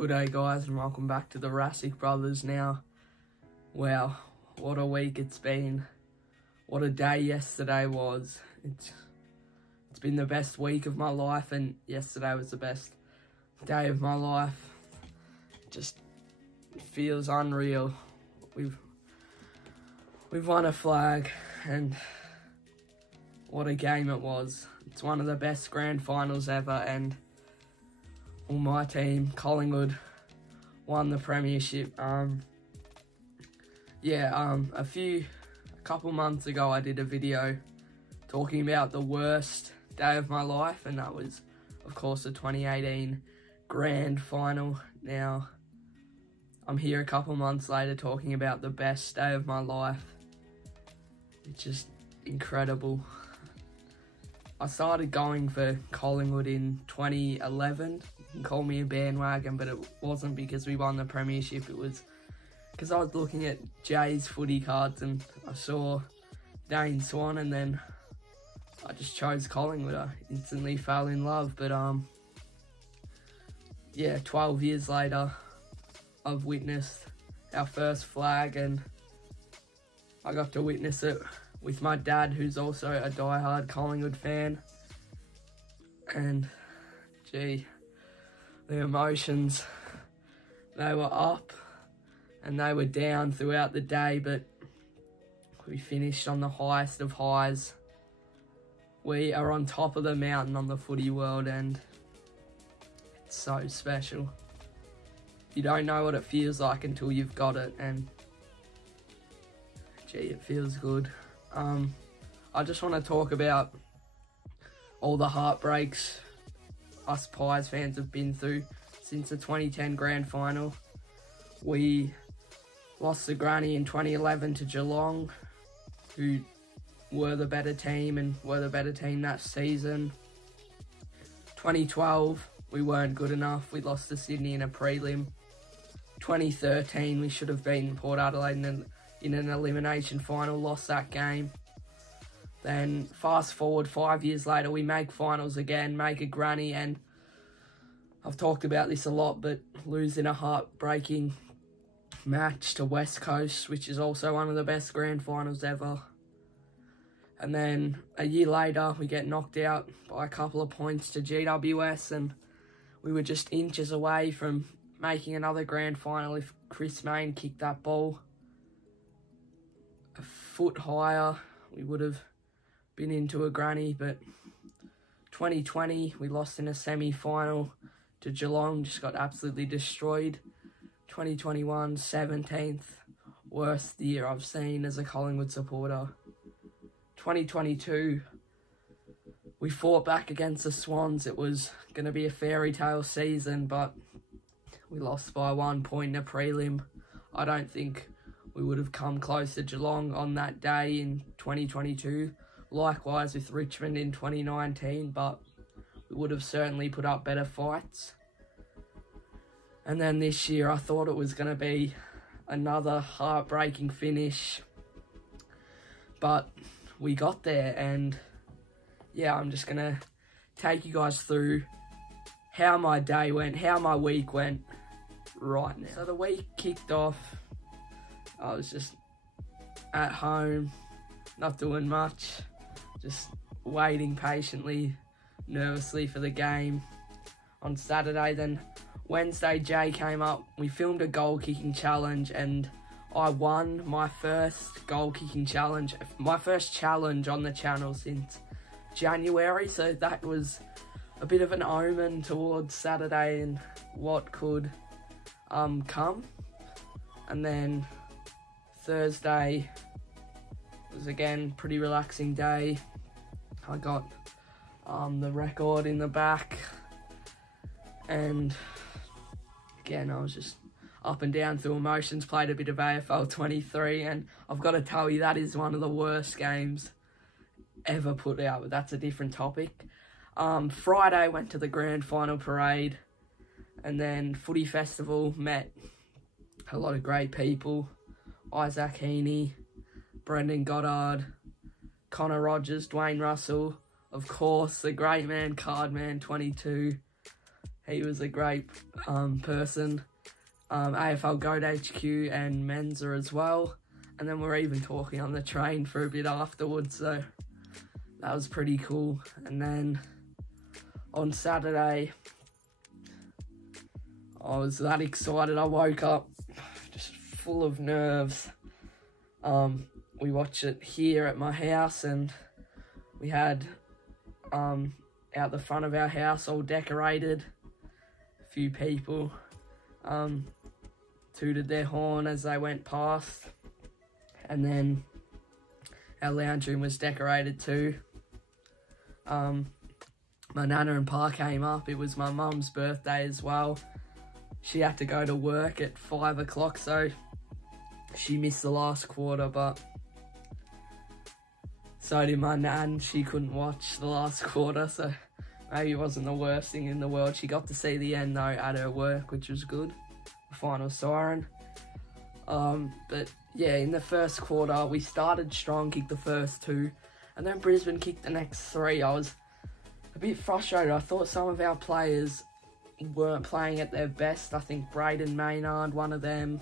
Good day guys, and welcome back to the Rassick Brothers now. Wow, what a week it's been. What a day yesterday was. It's been the best week of my life, and yesterday was the best day of my life. Just feels unreal. We've won a flag, and what a game it was. It's one of the best grand finals ever, and my team, Collingwood, won the premiership. A couple months ago I did a video talking about the worst day of my life, and that was, of course, the 2018 grand final. Now, I'm here a couple months later talking about the best day of my life. It's just incredible. I started going for Collingwood in 2011. You can call me a bandwagon, but it wasn't because we won the premiership. It was because I was looking at Jay's footy cards and I saw Dane Swan, and then I just chose Collingwood. I instantly fell in love. But 12 years later, I've witnessed our first flag, and I got to witness it with my dad, who's also a diehard Collingwood fan. And gee, the emotions, they were up and they were down throughout the day, but we finished on the highest of highs. We are on top of the mountain on the footy world, and it's so special. You don't know what it feels like until you've got it, and gee, it feels good. I just want to talk about all the heartbreaks us Pies fans have been through since the 2010 grand final. We lost the granny in 2011 to Geelong, who were the better team and were the better team that season. 2012, we weren't good enough. We lost to Sydney in a prelim. 2013, we should have beaten Port Adelaide in an elimination final, lost that game. Then fast forward 5 years later, we make finals again, make a granny, and I've talked about this a lot, but losing a heartbreaking match to West Coast, which is also one of the best grand finals ever. And then a year later, we get knocked out by a couple of points to GWS, and we were just inches away from making another grand final if Chris Mayne kicked that ball a foot higher. We would have been into a granny. But 2020, we lost in a semi-final to Geelong, just got absolutely destroyed. 2021, 17th worst year I've seen as a Collingwood supporter. 2022, we fought back against the Swans. It was going to be a fairy tale season, but we lost by 1 point in a prelim. I don't think we would have come close to Geelong on that day in 2022. Likewise with Richmond in 2019, but we would have certainly put up better fights. And then this year, I thought it was going to be another heartbreaking finish, but we got there. And yeah, I'm just going to take you guys through how my day went, how my week went right now. So the week kicked off. I was just at home, not doing much, just waiting patiently, nervously for the game on Saturday. Then Wednesday, Jay came up. We filmed a goal-kicking challenge, and I won my first goal-kicking challenge, my first challenge on the channel since January. So that was a bit of an omen towards Saturday and what could come. And then Thursday was again pretty relaxing day. I got the record in the back, and again I was just up and down through emotions. Played a bit of AFL 23, and I've got to tell you, that is one of the worst games ever put out, but that's a different topic. Friday went to the grand final parade, and then footy festival, met a lot of great people. Isaac Heaney, Brendan Goddard, Connor Rogers, Dwayne Russell, of course, the great man, Cardman 22, He was a great person. AFL Goat HQ and Mensa as well. And then we're even talking on the train for a bit afterwards, so that was pretty cool. And then on Saturday, I was that excited. I woke up just full of nerves. We watched it here at my house, and we had out the front of our house all decorated. A few people tooted their horn as they went past, and then our lounge room was decorated too. My nana and pa came up. It was my mum's birthday as well. She had to go to work at 5 o'clock, so she missed the last quarter, but so did my nan. She couldn't watch the last quarter, so maybe it wasn't the worst thing in the world. She got to see the end though at her work, which was good. The final siren. But yeah, in the first quarter, we started strong, kicked the first 2, and then Brisbane kicked the next 3. I was a bit frustrated. I thought some of our players weren't playing at their best. I think Braden Maynard, one of them.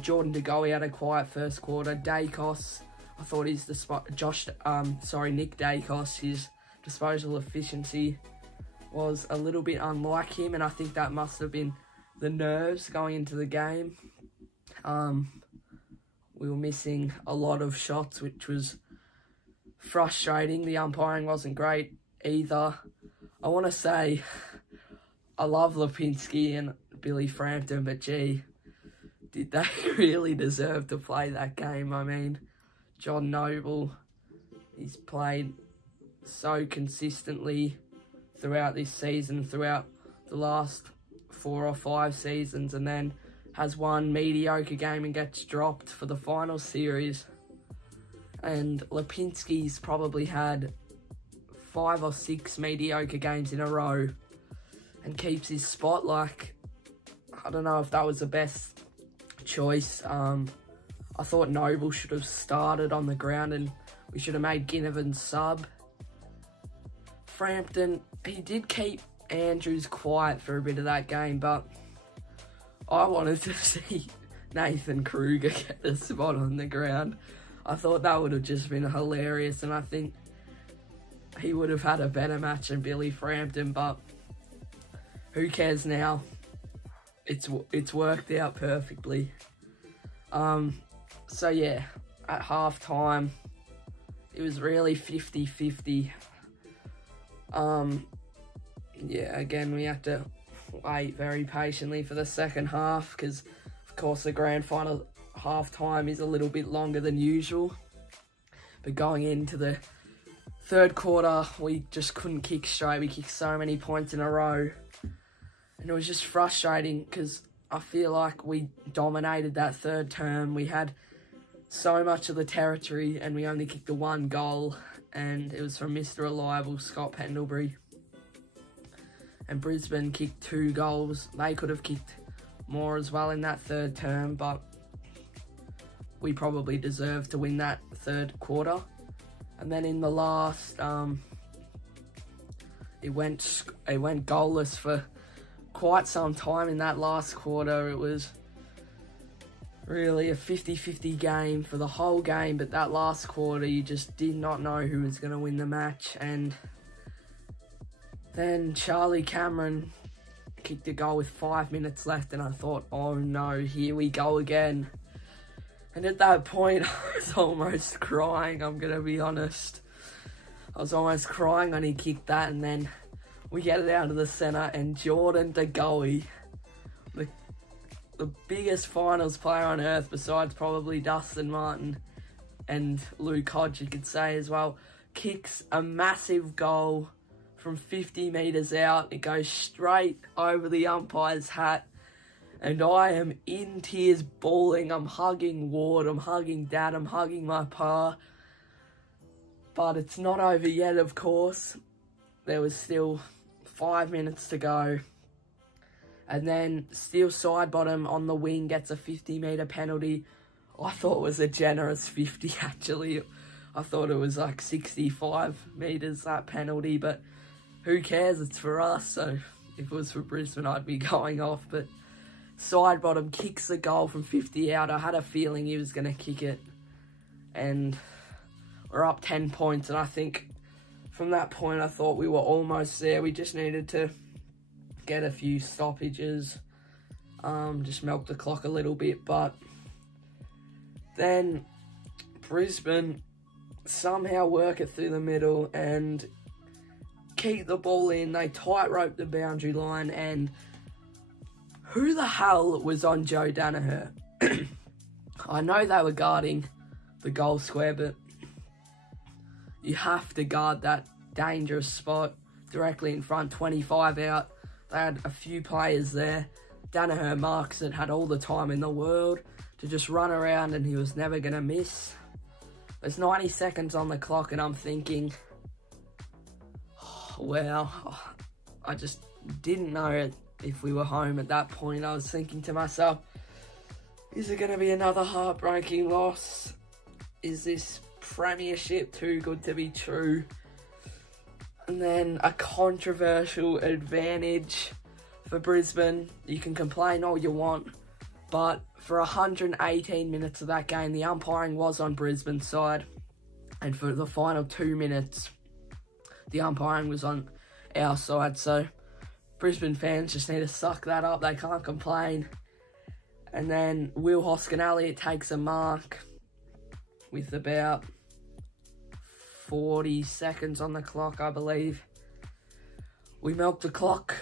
Jordan De Goey had a quiet first quarter. Dacos, I thought Nick Dacos, his disposal efficiency was a little bit unlike him, and I think that must have been the nerves going into the game. We were missing a lot of shots, which was frustrating. The umpiring wasn't great either. I want to say I love Lipinski and Billy Frampton, but gee, did they really deserve to play that game? I mean, John Noble, he's played so consistently throughout this season, throughout the last 4 or 5 seasons, and then has one mediocre game and gets dropped for the final series. And Lipinski's probably had 5 or 6 mediocre games in a row and keeps his spot. Like, I don't know if that was the best choice. I thought Noble should have started on the ground and we should have made Ginnivan sub. Frampton, he did keep Andrews quiet for a bit of that game, but I wanted to see Nathan Kruger get a spot on the ground. I thought that would have just been hilarious, and I think he would have had a better match than Billy Frampton, but who cares now? It's worked out perfectly. So yeah, at half time, it was really 50-50. Yeah, again, we had to wait very patiently for the second half because, of course, the grand final half time is a little bit longer than usual. But going into the third quarter, we just couldn't kick straight. We kicked so many points in a row. And it was just frustrating because I feel like we dominated that third term. We had so much of the territory and we only kicked the 1 goal. And it was from Mr. Reliable, Scott Pendlebury. And Brisbane kicked 2 goals. They could have kicked more as well in that third term, but we probably deserved to win that third quarter. And then in the last, it went goalless for quite some time in that last quarter. It was really a 50-50 game for the whole game, but that last quarter you just did not know who was going to win the match. And then Charlie Cameron kicked a goal with 5 minutes left, and I thought, oh no, here we go again. And at that point, I was almost crying, I'm going to be honest. I was almost crying when he kicked that, and then we get it out of the centre, and Jordan De Goey, the biggest finals player on earth besides probably Dustin Martin and Luke Hodge, you could say as well, kicks a massive goal from 50 metres out. It goes straight over the umpire's hat. And I am in tears, bawling. I'm hugging Ward, I'm hugging Dad, I'm hugging my pa. But it's not over yet, of course. There was still 5 minutes to go. And then Steele Sidebottom on the wing gets a 50-metre penalty. I thought it was a generous 50, actually. I thought it was like 65 metres, that penalty, but who cares? It's for us, so if it was for Brisbane, I'd be going off. But Sidebottom kicks the goal from 50 out. I had a feeling he was going to kick it. And we're up 10 points. And I think from that point, I thought we were almost there. We just needed to get a few stoppages. Just milk the clock a little bit. But then Brisbane somehow work it through the middle and keep the ball in. They tightrope the boundary line, and who the hell was on Joe Danaher? I know they were guarding the goal square, but you have to guard that dangerous spot directly in front, 25 out. They had a few players there. Danaher marks it, had all the time in the world to just run around, and he was never going to miss. There's 90 seconds on the clock, and I'm thinking, oh, wow, I just didn't know if we were home at that point. I was thinking to myself, is it going to be another heartbreaking loss? Is this premiership too good to be true? And then a controversial advantage for Brisbane. You can complain all you want, but for 118 minutes of that game, the umpiring was on Brisbane's side. And for the final 2 minutes, the umpiring was on our side. So Brisbane fans just need to suck that up. They can't complain. And then Will Hoskin-Elliott takes a mark with about 40 seconds on the clock, I believe. We milk the clock.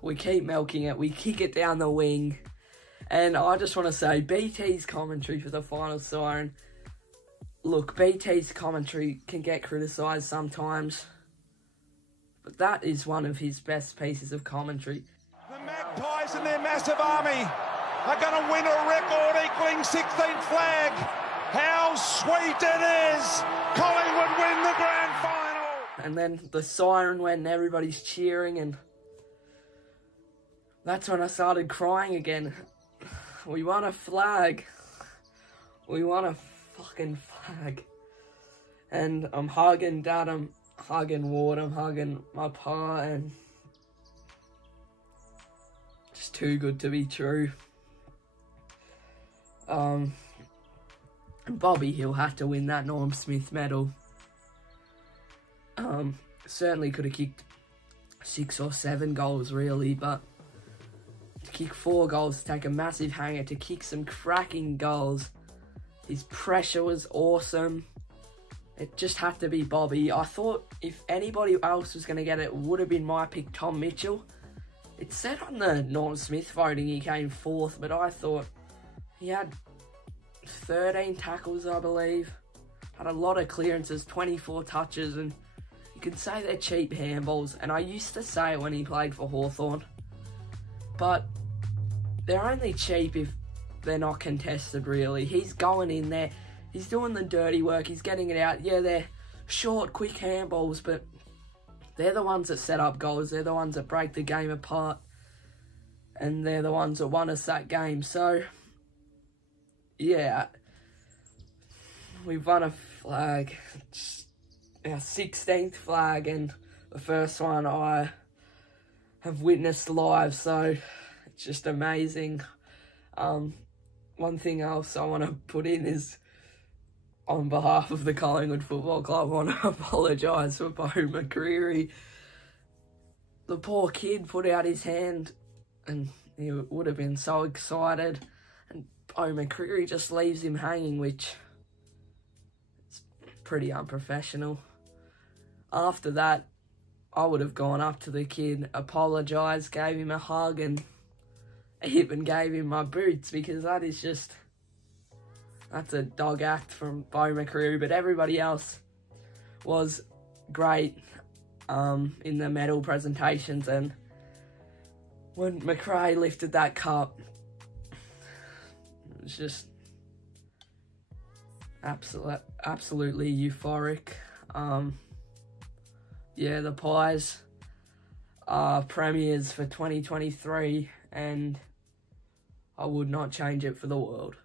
We keep milking it. We kick it down the wing. And I just want to say, BT's commentary for the final siren. Look, BT's commentary can get criticised sometimes, but that is one of his best pieces of commentary. The Magpies and their massive army are going to win a record equaling 16th flag. How sweet it is! Collingwood win the grand final! And then the siren went and everybody's cheering, and that's when I started crying again. We won a flag. We won a fucking flag. And I'm hugging Dad, I'm hugging Ward, I'm hugging my pa, and just too good to be true. Bobby Hill had to win that Norm Smith medal. Certainly could have kicked 6 or 7 goals really, but to kick 4 goals, to take a massive hanger, to kick some cracking goals. His pressure was awesome. It just had to be Bobby. I thought if anybody else was going to get it, it would have been my pick, Tom Mitchell. It said on the Norm Smith voting he came 4th, but I thought he had 13 tackles, I believe. Had a lot of clearances, 24 touches, and you can say they're cheap handballs. And I used to say it when he played for Hawthorn. But they're only cheap if they're not contested, really. He's going in there. He's doing the dirty work. He's getting it out. Yeah, they're short, quick handballs, but they're the ones that set up goals. They're the ones that break the game apart. And they're the ones that won us that game. So, yeah. We've won a flag. It's our 16th flag, and the first one I have witnessed live, so it's just amazing. One thing else I want to put in is, on behalf of the Collingwood Football Club, I want to apologise for Bo McCreary. The poor kid put out his hand, and he would have been so excited, and Bo McCreary just leaves him hanging, which is pretty unprofessional. After that, I would have gone up to the kid, apologised, gave him a hug, and even gave him my boots, because that is just, that's a dog act from Bo McCreary. But everybody else was great in the medal presentations, and when McRae lifted that cup, it was just absolutely euphoric. Yeah, the Pies are premiers for 2023, and I would not change it for the world.